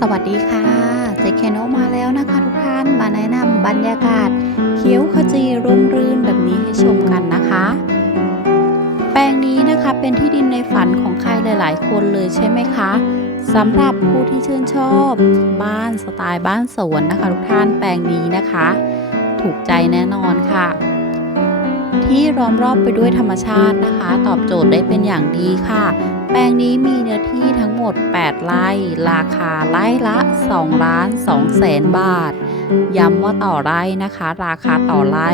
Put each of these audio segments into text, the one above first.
สวัสดีค่ะเจเคนโนมาแล้วนะคะทุกท่านมาแนะนำบรรยากาศเขียวขจีร่มรื่นแบบนี้ให้ชมกันนะคะ แปลงนี้นะคะเป็นที่ดินในฝันของใครหลาย ๆ คนเลยใช่ไหมคะสำหรับผู้ที่ชื่นชอบบ้านสไตล์บ้านสวนนะคะทุกท่านแปลงนี้นะคะ ถูกใจแน่นอนค่ะ ที่ล้อมรอบไปด้วยธรรมชาตินะคะ ตอบโจทย์ได้เป็นอย่างดีค่ะ แปลงนี้มีเนื้อที่ทั้งหมด 8 ไร่ ราคาไร่ละ 2 ล้าน2แสนบาท ย้ำว่าต่อไร่นะคะ ราคาต่อไร่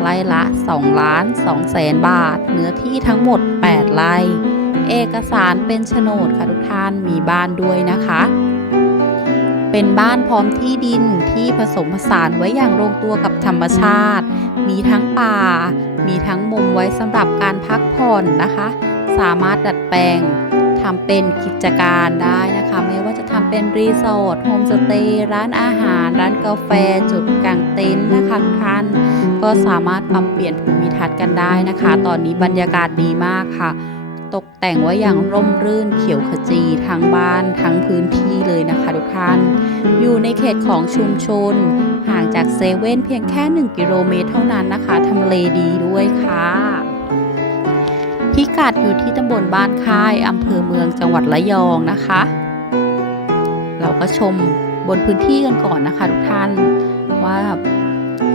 ไร่ละ 2 ล้าน2แสนบาท เนื้อที่ทั้งหมด 8 ไร่ เอกสารเป็นโฉนดค่ะทุกท่าน มีบ้านด้วยนะคะ เป็นบ้านพร้อมที่ดินที่ผสมผสานไว้อย่างลงตัวกับธรรมชาติ มีทั้งป่า มีทั้งมุมไว้สำหรับการพักผ่อนนะคะ สามารถดัดแปลงทำเป็นกิจการได้นะคะ ไม่ว่าจะทำเป็นรีสอร์ทโฮมสเตย์ร้านอาหาร ร้านกาแฟจุดกางเต็นท์นะคะทุกท่านก็สามารถปรับเปลี่ยนภูมิทัศน์กันได้นะคะ ตอนนี้บรรยากาศดีมากค่ะ ตกแต่งไว้อย่างร่มรื่นเขียวขจีทั้งบ้านทั้งพื้นที่เลยนะคะทุกท่าน อยู่ในเขตของชุมชน ห่างจากเซเว่นเพียงแค่ 1 กิโลเมตรเท่านั้นนะคะทำเลดีด้วยค่ะ พิกัดอยู่ที่ตำบลบ้านค่ายอำเภอเมืองจังหวัดระยองนะคะ เราก็ชมบนพื้นที่กันก่อนนะคะทุกท่านว่า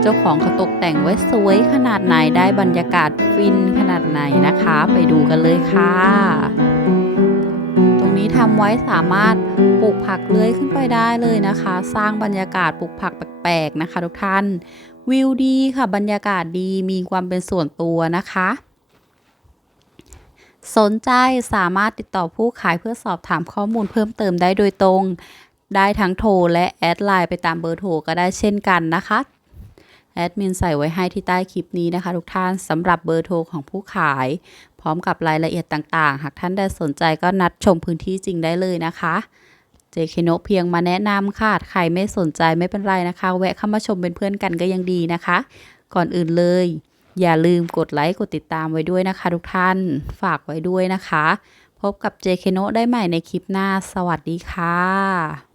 เจ้าของเขาตกแต่งไว้สวยขนาดไหนได้บรรยากาศฟินขนาดไหนนะคะ ไปดูกันเลยค่ะ ตรงนี้ทำไว้สามารถปลูกผักเลื้อยขึ้นไปได้เลยนะคะ สร้างบรรยากาศปลูกผักแปลกๆนะคะ ทุกท่าน วิวดีค่ะบรรยากาศดีมีความเป็นส่วนตัวนะคะ สนใจสามารถติดต่อผู้ขายเพื่อสอบถามข้อมูลเพิ่มเติมได้โดยตรง ได้ทั้งโทรและแอดไลน์ไปตามเบอร์โทรก็ได้เช่นกันนะคะแอดมินใส่ไว้ให้ที่ใต้คลิปนี้นะคะ ทุกท่านสำหรับเบอร์โทรของผู้ขาย พร้อมกับรายละเอียดต่างๆ หากท่านใดสนใจก็นัดชมพื้นที่จริงได้เลยนะคะเจเคโนเพียงมาแนะนำค่ะ ใครไม่สนใจไม่เป็นไรนะคะ แวะเข้ามาชมเป็นเพื่อนกันก็ยังดีนะคะ ก่อนอื่นเลย อย่าลืมกดไลค์กดติดตามไว้ด้วยนะคะ ทุกท่านฝากไว้ด้วยนะคะ พบกับเจเคโนได้ใหม่ในคลิปหน้า สวัสดีค่ะ